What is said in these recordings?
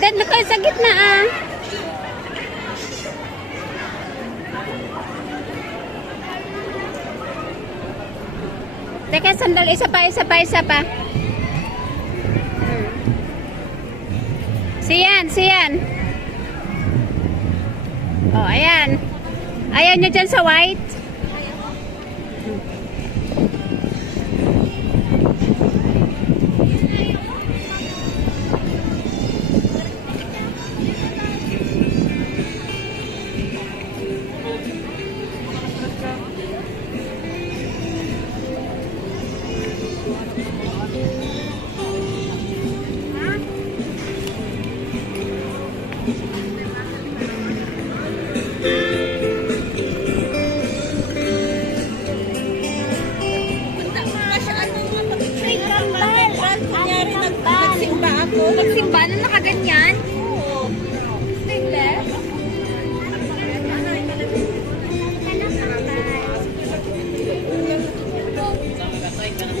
Dan na kayo sa gitna ah. Teka, sandal. Isa pa. Siyan. Oh, ayan. Ayaw nyo dyan sa white? Magsimba na nakaganyan? Oo. Stainless?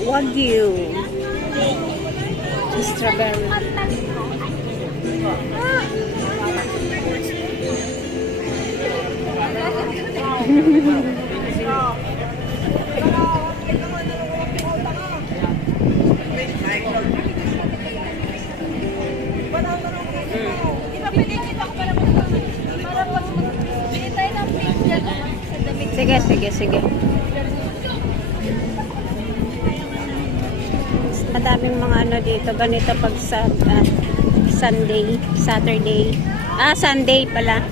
Wagyu. Strawberry. Sige. Madaming mga ano dito. Ganito pag sa Sunday, Saturday. Sunday pala.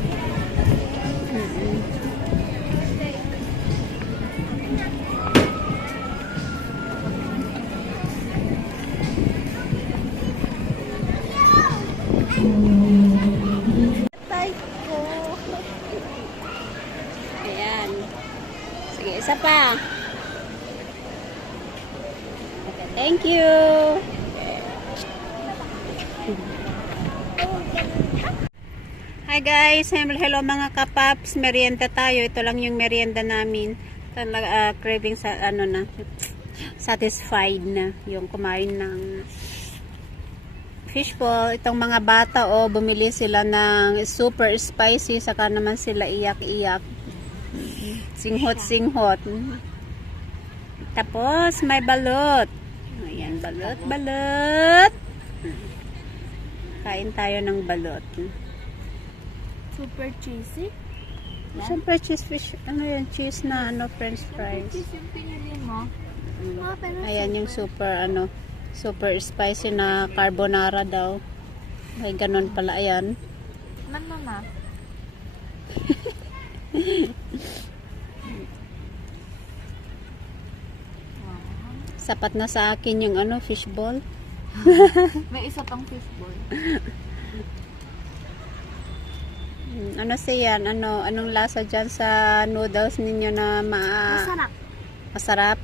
Ayan. Sige, isa pa. Okay, thank you. Hi guys, hello mga kapaps. Merienda tayo. Ito lang yung merienda namin. Talaga craving sa satisfied na yung kumain ng fishball. Itong mga bata bumili sila ng super spicy, saka naman sila iyak-iyak. Singhot. Tapos may balot. Ayan, balot. Kain tayo ng balot. Super cheesy? Siyempre cheese fish, cheese na french fries. Cheese yung pinili mo? Ayan yung super spicy na carbonara daw. Ay, ganun pala, ayan. Mama. Sapat na sa akin yung fishball. May isa pang fishball. Ano siyan? Anong lasa dyan sa noodles ninyo na Masarap. masarap?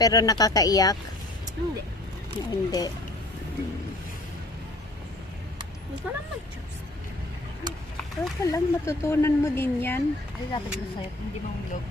Pero nakakaiyak? Hindi. Hindi. Gusto lang mag-choose. Pero lang, matutunan mo din yan. Ay, lapit na sa'yo. Hindi mo vlog.